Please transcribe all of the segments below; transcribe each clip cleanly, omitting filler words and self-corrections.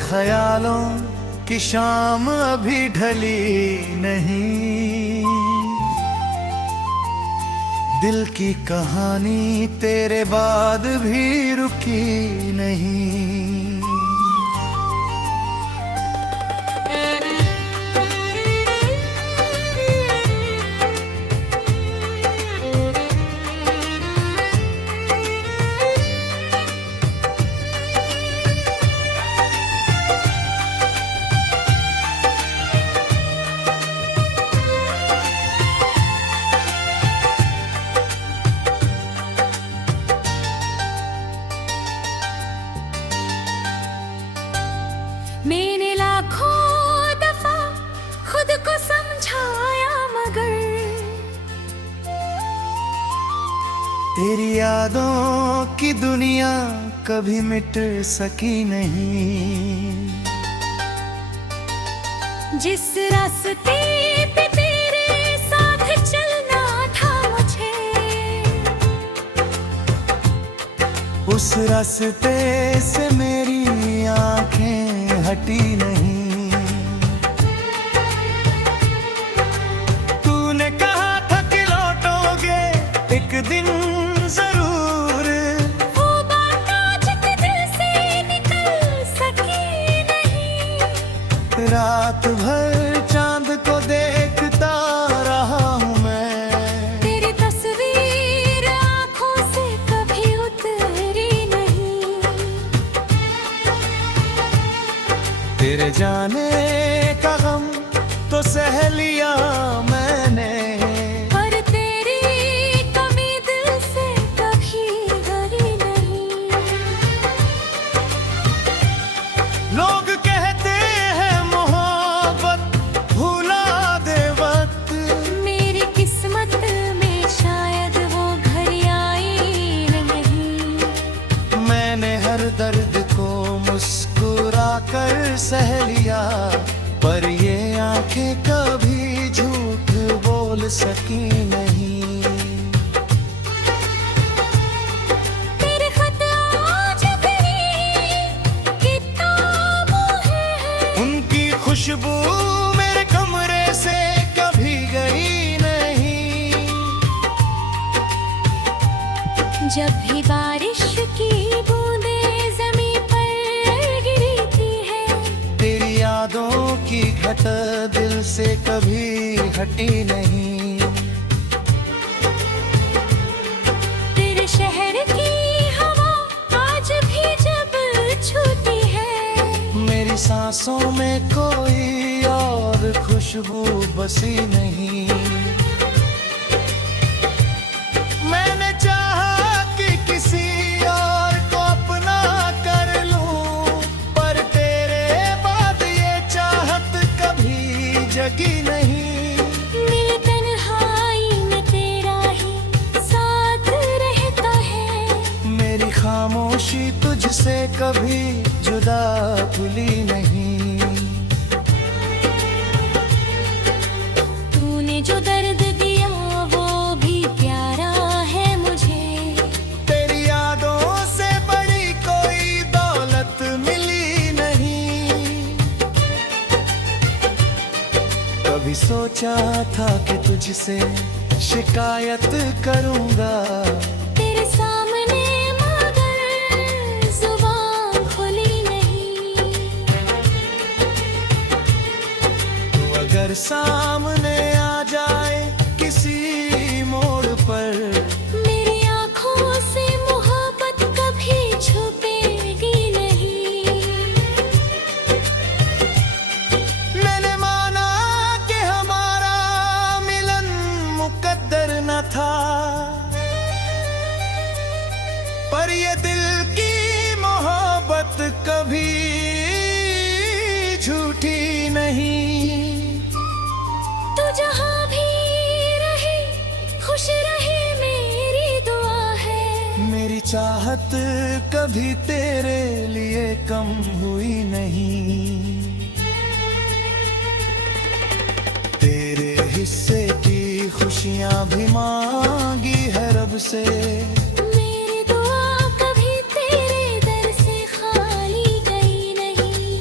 ख्यालों की शाम अभी ढली नहीं। दिल की कहानी तेरे बाद भी रुकी नहीं। मैंने लाखों दफा खुद को समझाया मगर तेरी यादों की दुनिया कभी मिट सकी नहीं। जिस रास्ते पे तेरे साथ चलना था मुझे, उस रास्ते से मेरी आंखें हटी नहीं। तूने कहा था कि लौटोगे एक दिन जरूर, वो बात आज के दिल से निकल सकी नहीं। रात भर चांद को देखता रहा हूँ मैं, तेरी तस्वीर आँखों से कभी उतरी नहीं। तेरे जाने का गम तो सह लिया मैंने, पर तेरी कमी दिल से कभी हरी नहीं। लोग कहते हैं मोहब्बत भुला दे वक्त, मेरी किस्मत में शायद वो घड़ी आई नहीं। मैंने हर दर्द को मुस्कुरा कर सह लिया, पर ये आंखें कभी झूठ बोल सकी नहीं। तेरे खत आज भी किताबों हैं, उनकी खुशबू मेरे कमरे से कभी गई नहीं। जब भी बारिश की बूंदें ज़मीं पर गिरती है, तेरी यादों की घट दिल से कभी हटी नहीं। तेरे शहर की हवा आज भी जब छूती है, मेरी सांसों में कोई और खुशबू बसी नहीं। मैंने चाहा कि किसी और को अपना कर लूं, पर तेरे बाद ये चाहत कभी जगी नहीं। मेरी तन्हाई में तेरा ही साथ रहता है, मेरी खामोशी तुझसे कभी जुदा भूली नहीं। तूने जो दर्द दिया वो भी प्यारा है मुझे। तेरी यादों से बड़ी कोई दौलत मिली नहीं। कभी सोचा था कि तुझसे शिकायत करूंगा, तेरे सामने मगर जुबान खुली नहीं। तो अगर सामने आ जाए किसी मोड़ पर, मेरी आँखों से मोहब्बत कभी छुपेगी नहीं। मैंने माना कि हमारा मिलन मुकद्दर न था, पर ये दिल की मोहब्बत कभी झूठी नहीं। तू जहाँ भी रहे खुश रहे मेरी दुआ है। मेरी चाहत कभी तेरे लिए कम हुई नहीं। तेरे हिस्से की खुशियाँ भी मांगी है रब से, मेरी दुआ कभी तेरे दर से खाली गई नहीं।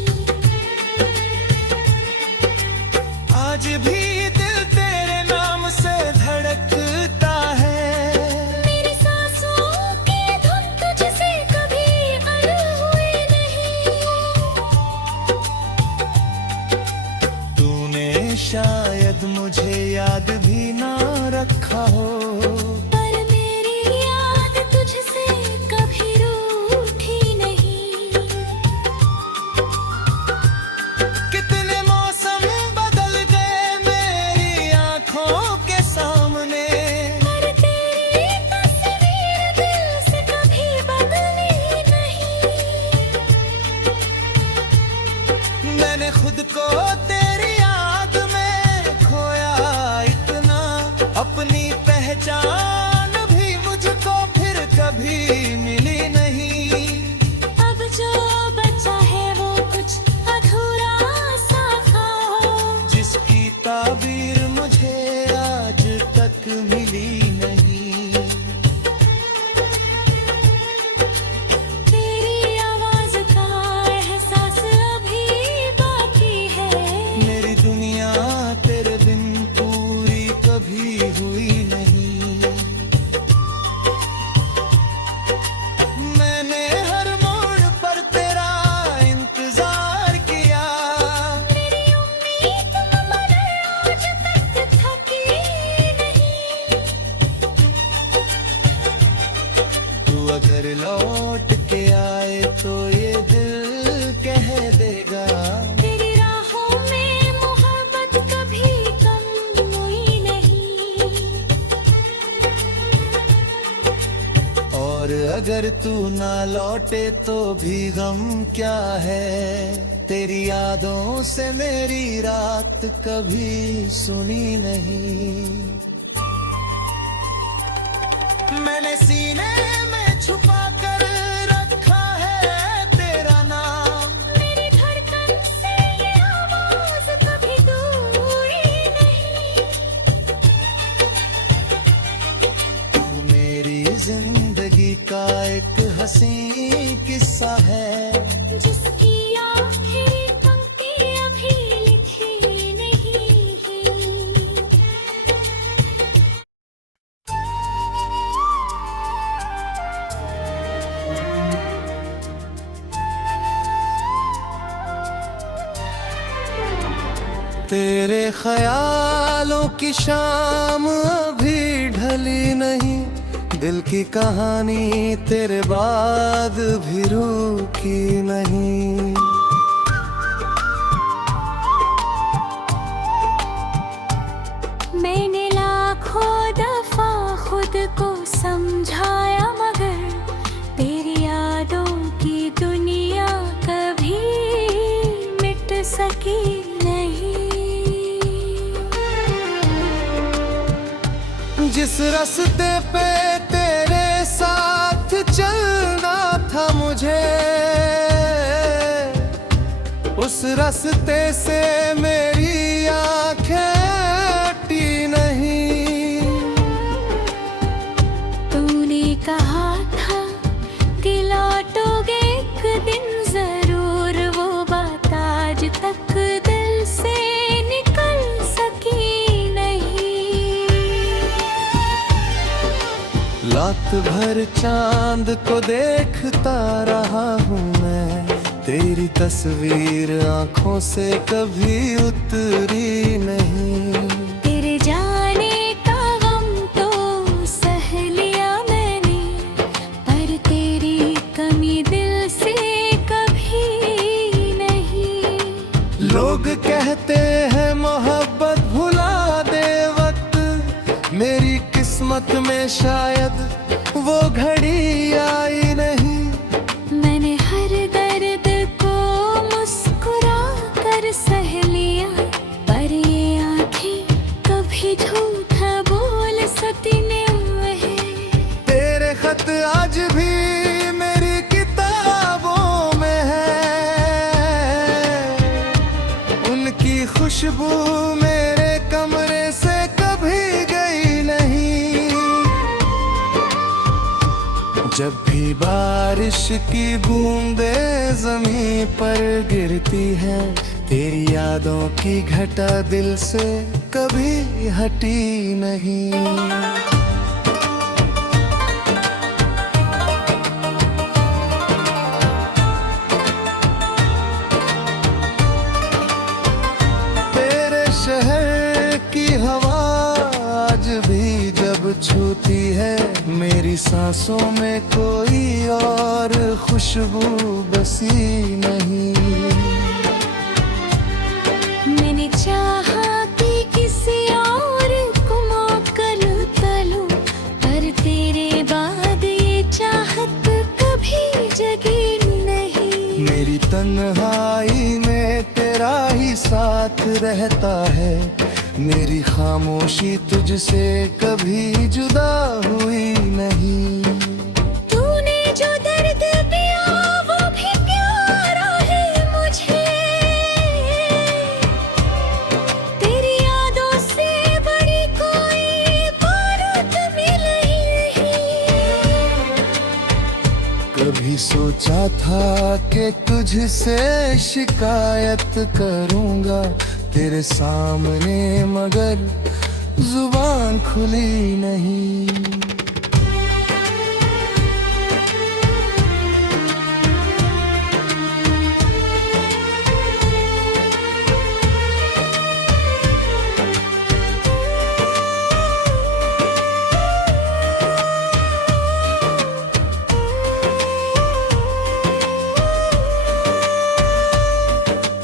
हुई नहीं। मैंने हर मोड़ पर तेरा इंतजार किया, मेरी उम्मीद मगर आज तक थकी नहीं। तू अगर लौट के आए तो ये दिल कह देगा, तेरी राहों में मोहब्बत कभी कम हुई नहीं। और अगर तू ना लौटे तो भी गम क्या है, तेरी यादों से मेरी रात कभी सुनी नहीं। मैंने सीने में छुपा कर रखा है तेरा नाम, मेरी धड़कन से ये आवाज कभी दूर ही नहीं। तू मेरी जिंदगी का एक हसीन किस्सा है, जिसकी आखिरी पंक्ति अभी लिखी नहीं है। तेरे ख्यालों की शाम अभी ढली नहीं, दिल की कहानी तेरे बाद भी रुकी नहीं। मैंने लाखों दफा खुद को समझाया मगर तेरी यादों की दुनिया कभी मिट सकी नहीं। जिस रास्ते पे तेरे साथ चलना था मुझे, उस रास्ते से मेरी आंखें हटी नहीं। तूने कहा था कि लौटोगे एक दिन जरूर, वो बात आज तक दिल से निकल सकी नहीं। रात भर चांद को देखता रहा हूँ मैं, तेरी तस्वीर आंखों से कभी उतरी नहीं। तेरे जाने का गम तो सह लिया मैंने, पर तेरी कमी दिल से कभी नहीं। लोग कहते हैं मोहब्बत भुला दे वक्त, मेरी किस्मत में शायद वो घड़ी आई नहीं। मैंने हर दर्द को मुस्कुरा कर सह लिया, पर ये आंखें कभी झूठा बोल सकती नहीं। तेरे खत आज भी मेरी किताबों में है, उनकी खुशबू मेरे कमरे से कभी गई नहीं। जब भी बारिश की बूंदें ज़मीं पर गिरती है, तेरी यादों की घटा दिल से कभी हटी नहीं। तेरे शहर की हवा आज भी जब छूती है, मेरी सांसों में कोई और खुशबू बसी नहीं। मैंने चाहा कि किसी और को मौका तलूं, पर तेरे बाद ये चाहत कभी जगी नहीं। मेरी तन्हाई में तेरा ही साथ रहता है, मेरी खामोशी तुझसे कभी जुदा हुई नहीं। तूने जो दर्द दिया वो भी प्यारा है मुझे, तेरी यादों से बड़ी कोई बात भी नहीं। कभी सोचा था कि तुझसे शिकायत करूंगा तेरे सामने, मगर जुबान खुली नहीं।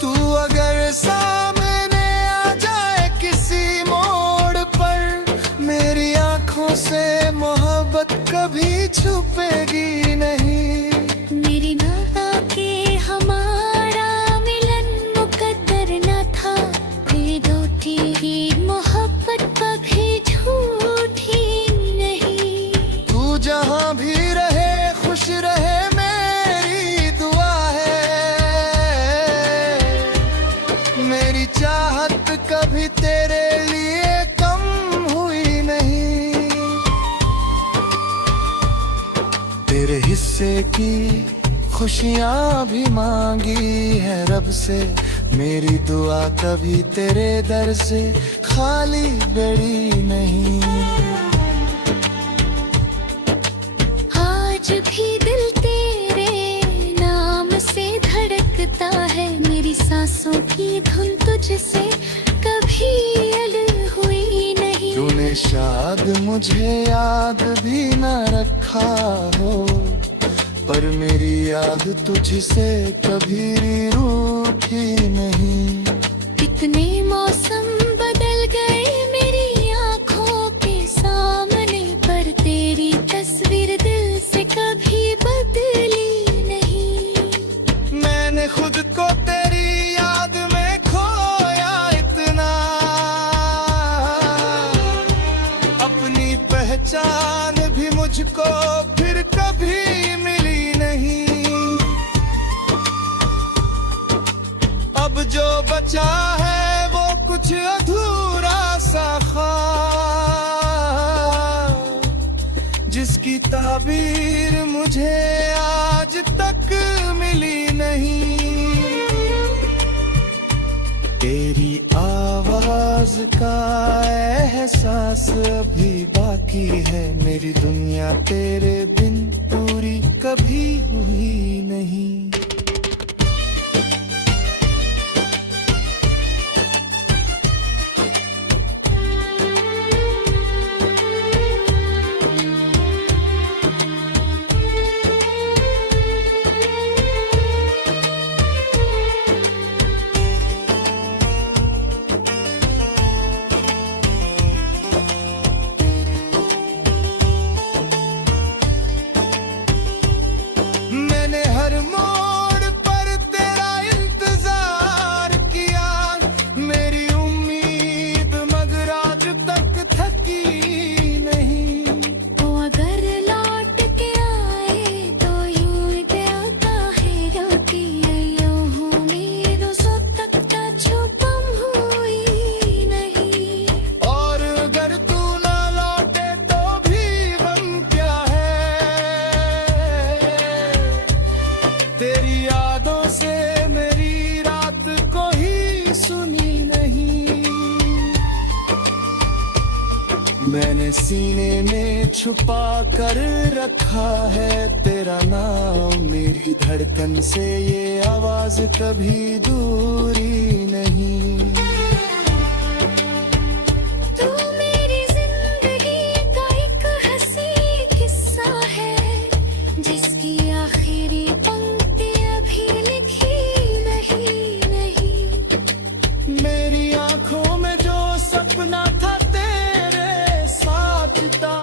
तू अगर सामने आ जाए किसी मोड़ पर, मेरी आंखों से मोहब्बत कभी छुपेगी नहीं। मेरी ना के हमारा मिलन मुकद्दर न था, ये दो की मोहब्बत कभी झूठी नहीं। तू जहां भी रहे खुश रहे मेरी दुआ है। मेरी चाहत कभी तेरे लिए कम हुई नहीं। तेरे हिस्से की खुशियां भी मांगी है रब से। मेरी दुआ कभी तेरे दर से खाली गई नहीं। आज भी दिल तेरे नाम से धड़कता है, मेरी सांसों की धुन तुझसे कभी अलग हुई नहीं। तूने शायद मुझे याद भी न रखा हो, पर मेरी याद तुझसे कभी रूठी नहीं। कितने मौसम बदल गए मेरी आंखों के सामने, पर तेरी तस्वीर दिल से कभी बदली नहीं। मैंने खुद को तेरी याद में खोया इतना, अपनी पहचान भी मुझको फिर कभी मिली नहीं। अब जो बचा है वो कुछ अधूरा सा ख्वाब, जिसकी ताबीर मुझे आज तक मिली नहीं। तेरी आवाज का एहसास अभी बाकी है, मेरी दुनिया तेरे बिन पूरी कभी हुई नहीं। मैंने हर मोड़ पर तेरा इंतजार किया, मेरी उम्मीद मगर आज तक थकी नहीं। वो अगर लौट के आए तो यूं क्या है रोती यूं हूँ मेरे सो तक का छुपम हुई नहीं। और अगर तू ना लौटे तो भी गम क्या है, तेरी यादों से मेरी रात को ही सुनी नहीं। मैंने सीने में छुपा कर रखा है तेरा नाम, मेरी धड़कन से ये आवाज कभी दूरी नहीं। तू मेरी जिंदगी का एक हंसी किस्सा है, जिसकी आखिरी पंक्ति अभी लिखी नहीं। मेरी आंखों में जो सपना था तेरे साथ था।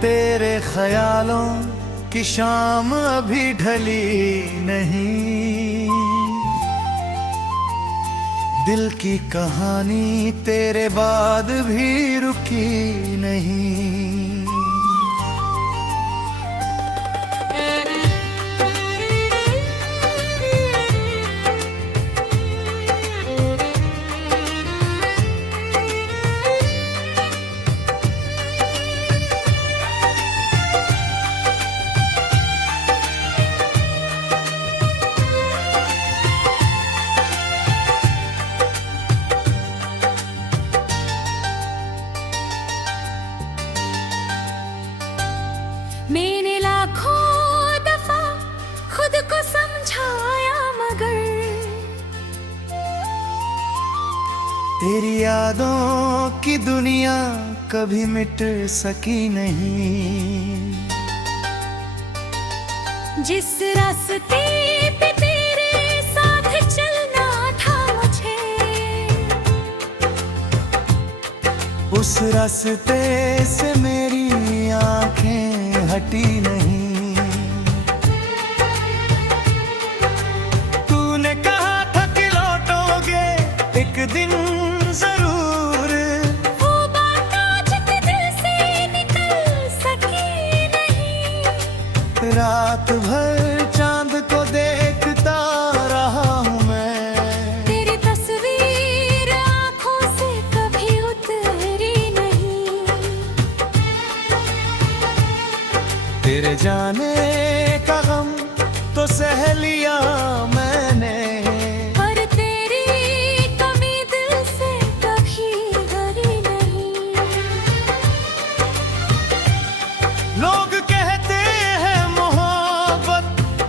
तेरे ख्यालों की शाम अभी ढली नहीं, दिल की कहानी तेरे बाद भी रुकी नहीं। तेरी यादों की दुनिया कभी मिट सकी नहीं। जिस रास्ते पे तेरे साथ चलना था मुझे, उस रास्ते से मेरी आंखें हटी नहीं। तूने कहा था कि लौटोगे एक दिन जरूर, वो बात आज के दिल से निकल सकी नहीं। रात भर चांद को देखता रहा हूँ मैं, तेरी तस्वीर आँखों से कभी उतरी नहीं। तेरे जाने का गम तो सह लिया मैंने, पर तेरी कमी दिल से कभी डरी नहीं। लोग कहते हैं मोहब्बत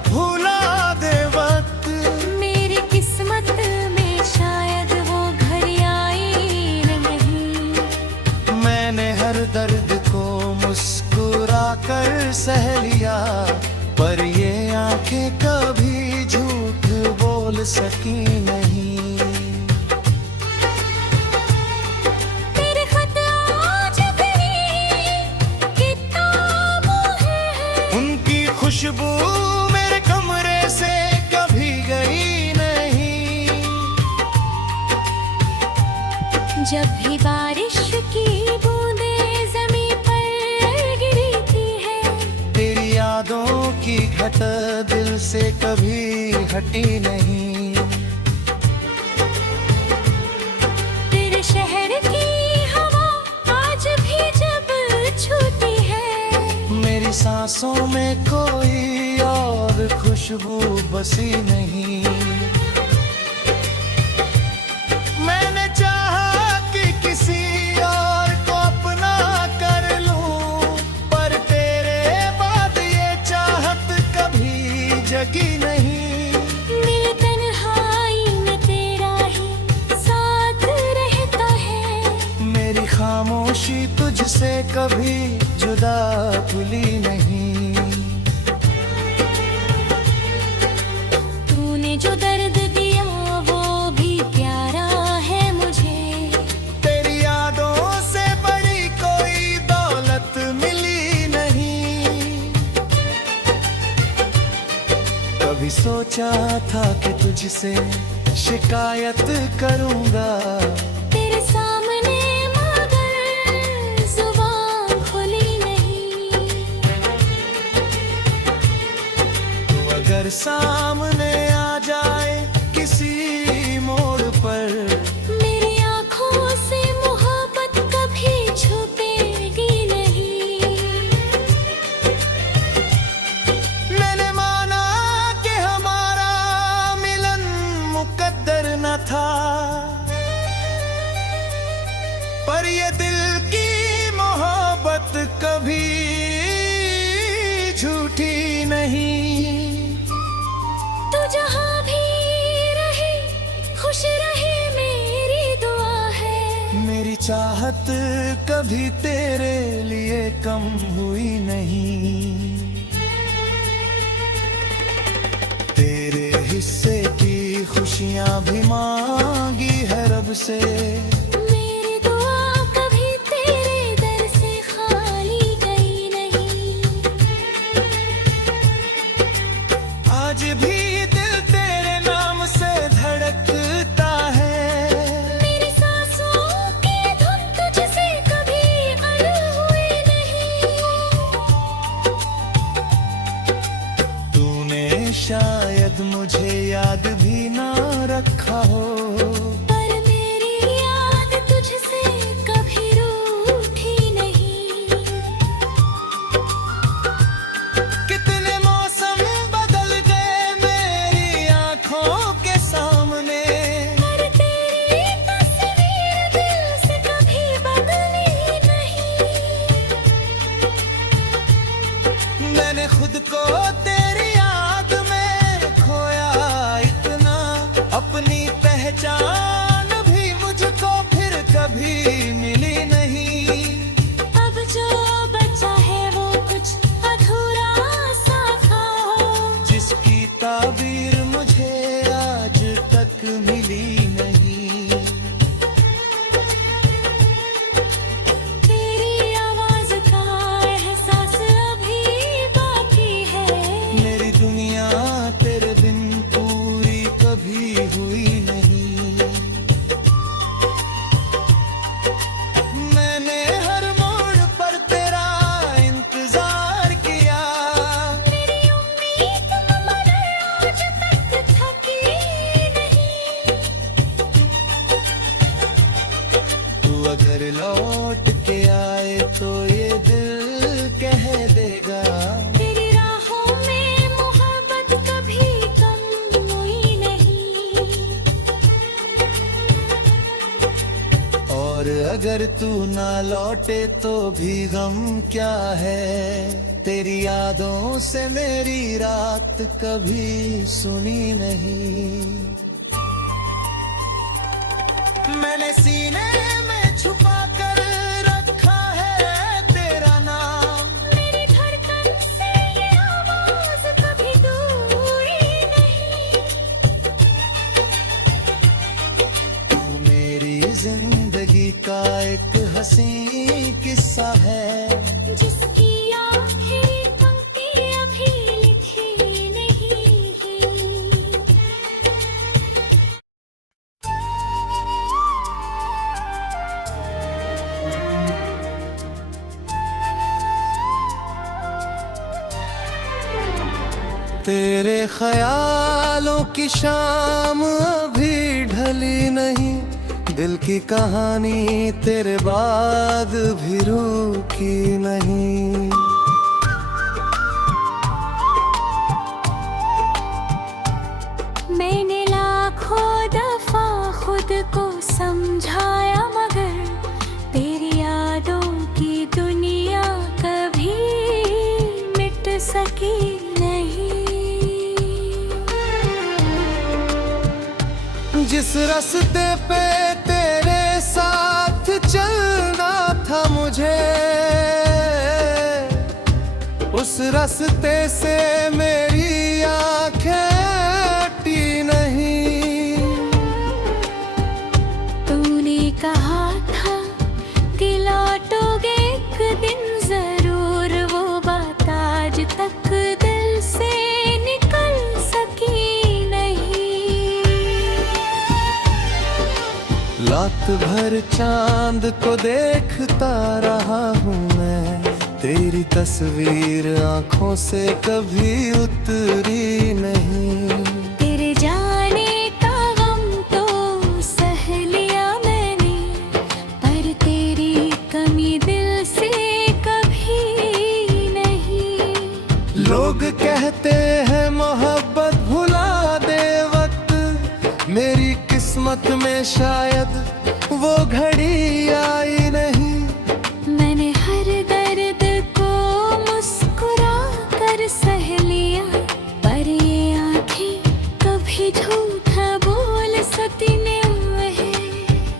भुला दे वक्त, मेरी किस्मत में शायद वो घड़ी आई नहीं। मैंने हर दर्द को मुस्कुरा कर सह लिया, पर ये आंखें कभी झूठ बोल सकी नहीं। तेरे खत आज भी किताबों हैं, उनकी खुशबू मेरे कमरे से कभी गई नहीं। जब भी बारिश की बूंदें ज़मीं पर गिरती है, तेरी यादों की घट दिल से कभी हटी नहीं। तेरे शहर की हवा आज भी जब छूती है, मेरी सांसों में कोई और खुशबू बसी नहीं। मैंने चाहा कि किसी और को अपना कर लूं, पर तेरे बाद ये चाहत कभी जगी नहीं। मेरी तन्हाई में तेरा ही साथ रहता है, मेरी खामोशी तुझसे कभी जुदा भूली नहीं। तूने जो दर्द दिया वो भी प्यारा है मुझे। तेरी यादों से बड़ी कोई दौलत मिली नहीं। कभी सोचा था कि तुझसे शिकायत करूंगा, तेरे सामने मगर जुबान खुली नहीं। तू अगर सामने आ जाए किसी मोड़ पर, मेरी आँखों से मोहब्बत कभी छुपेगी नहीं। मैंने माना कि हमारा मिलन मुकद्दर न था, पर ये दिल की मोहब्बत कभी झूठी नहीं। तू जहाँ भी रहे खुश रहे मेरी दुआ है। मेरी चाहत कभी तेरे लिए कम हुई नहीं। तेरे हिस्से की खुशियाँ भी मांगी है रब से, मेरी दुआ कभी तेरे दर से खाली गई नहीं। आज भी दिल तेरे नाम से धड़कता है। मेरी सांसों की धुन तुझसे कभी अड़ हुई नहीं। तूने शायद मुझे याद भी ना रखा हो, पर मेरी याद अगर तू ना लौटे तो भी गम क्या है, तेरी यादों से मेरी रात कभी सुनी नहीं। मैंने सीने में छुपा कर रखा है तेरा नाम, मेरी धड़कन से ये आवाज कभी दूर नहीं। तू मेरी जिंदगी का एक हसी किस्सा है, जिसकी आखिरी पंक्ति अभी लिखी नहीं है। तेरे ख्यालों की शाम अभी ढली नहीं, दिल की कहानी तेरे बाद भी रुकी नहीं। मैंने लाखों दफा खुद को समझाया, मगर तेरी यादों की दुनिया कभी मिट सकी नहीं। जिस रास्ते पे तेरे साथ चलना था मुझे, उस रास्ते से मेरी आंखें हटी नहीं। तूने कहा था कि लौटोगे एक दिन जरूर, वो बात आज तक दिल से निकल सकी नहीं। रात भर चांद को देखता रहा हूँ मैं, तेरी तस्वीर आंखों से कभी उतरी नहीं। तेरे जाने का गम तो सह लिया मैंने, पर तेरी कमी दिल से कभी नहीं। लोग कहते हैं मोहब्बत भुला दे वक्त, मेरी किस्मत में शायद वो घड़ी आई नहीं। मैंने हर दर्द को मुस्कुरा कर सह लिया, पर ये आंखें कभी झूठा बोल सकती नहीं।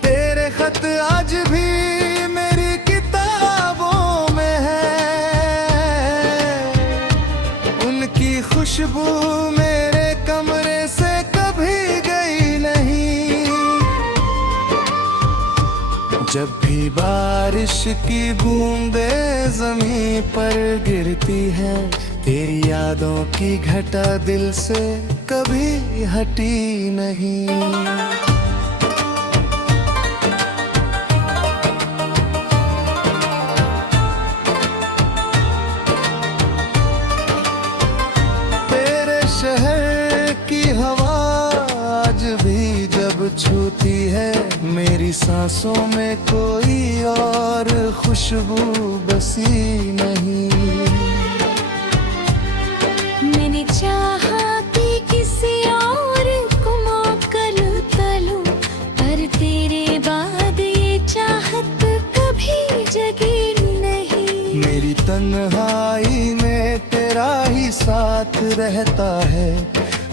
तेरे खत आज भी मेरी किताबों में है, उनकी खुशबू मेरे कमरे से कभी गई नहीं। जब भी बारिश की बूंदें ज़मीं पर गिरती है, तेरी यादों की घटा दिल से कभी हटी नहीं। तेरे शहर की हवा आज भी जब छूती है, मेरी सांसों में कोई और खुशबू बसी नहीं। मैंने चाहा कि किसी और को मौका लूं, पर तेरे बाद ये चाहत कभी जगी नहीं। मेरी तन्हाई में तेरा ही साथ रहता है,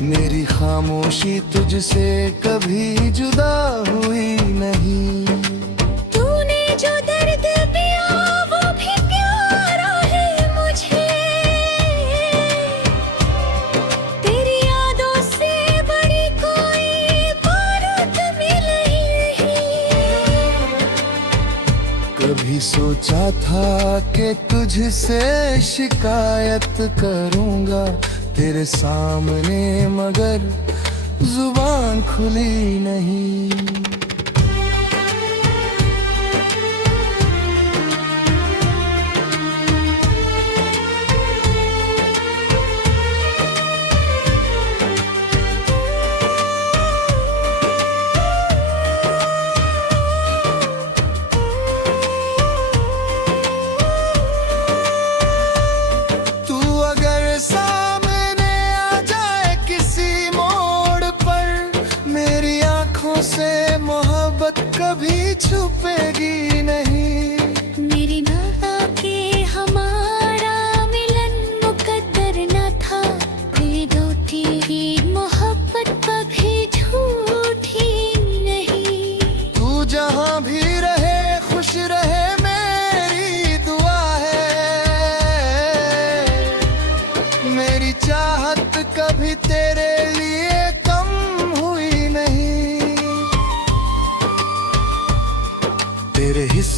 मेरी खामोशी तुझसे कभी जुदा हुई नहीं। तूने जो दर्द पिया वो भी प्यारा है मुझे, तेरी यादों से बड़ी कोई बात मिली नहीं। कभी सोचा था कि तुझसे शिकायत करूंगा तेरे सामने, मगर जुबान खुली नहीं। तू अगर सामने आ जाए किसी मोड़ पर, मेरी आंखों से मोहब्बत कभी छुपेगी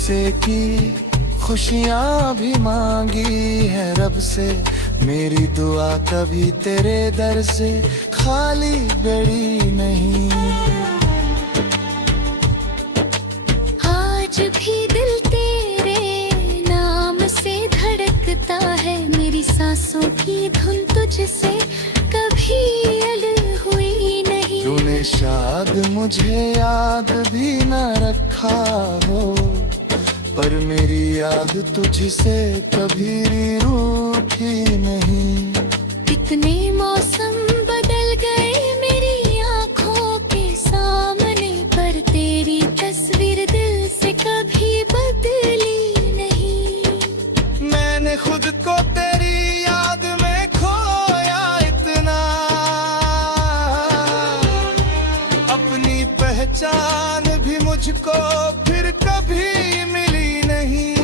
से की खुशियाँ भी मांगी है रब से, मेरी दुआ कभी तेरे दर से खाली गई नहीं। आज भी दिल तेरे नाम से धड़कता है, मेरी सांसों की धुन तुझसे कभी अलग हुई नहीं। तूने शायद मुझे याद भी न रखा हो, पर मेरी याद तुझसे कभी रूठी नहीं। इतने मौसम बदल गए मेरी आंखों के सामने, पर तेरी तस्वीर दिल से कभी बदली नहीं। मैंने खुद को तेरी याद में खोया इतना, अपनी पहचान भी मुझको फिर कभी मिली नहीं।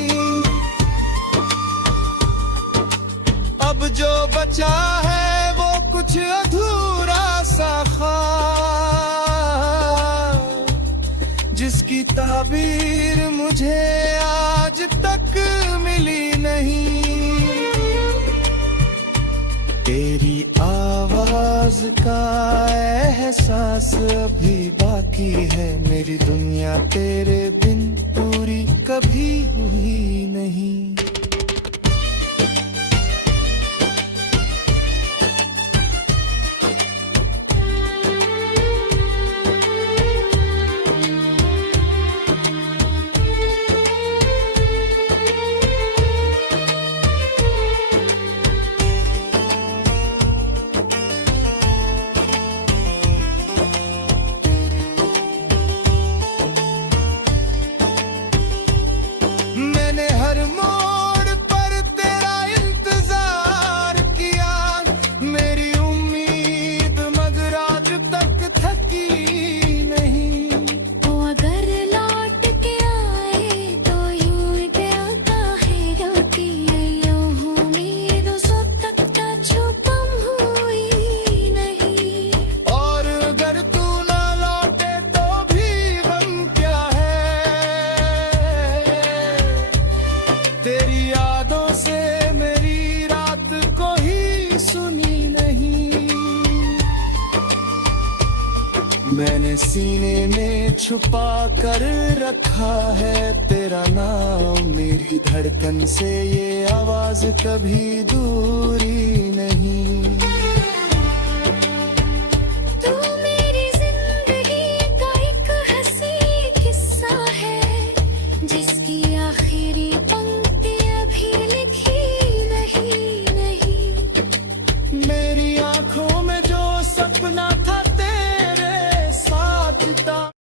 अब जो बचा है वो कुछ अधूरा सा ख्वाब, जिसकी ताबीर मुझे आज तक मिली नहीं। तेरी आवाज का एहसास अभी बाकी है, मेरी दुनिया तेरे बिन पूरी कभी हुई नहीं। मैंने हर मोड़ पर तेरा इंतजार किया, मेरी उम्मीद मगर आज तक थकी नहीं। वो अगर लौट के आए तो यूं क्या कहेगा कि यूं उम्मीदों से तक का छुपम हुई नहीं। और अगर तू ना लौटे तो भी गम क्या है, तेरी यादों से मेरी रात को ही सुनी नहीं। मैंने सीने में छुपा कर रखा है तेरा नाम, मेरी धड़कन से ये आवाज कभी दूरी नहीं।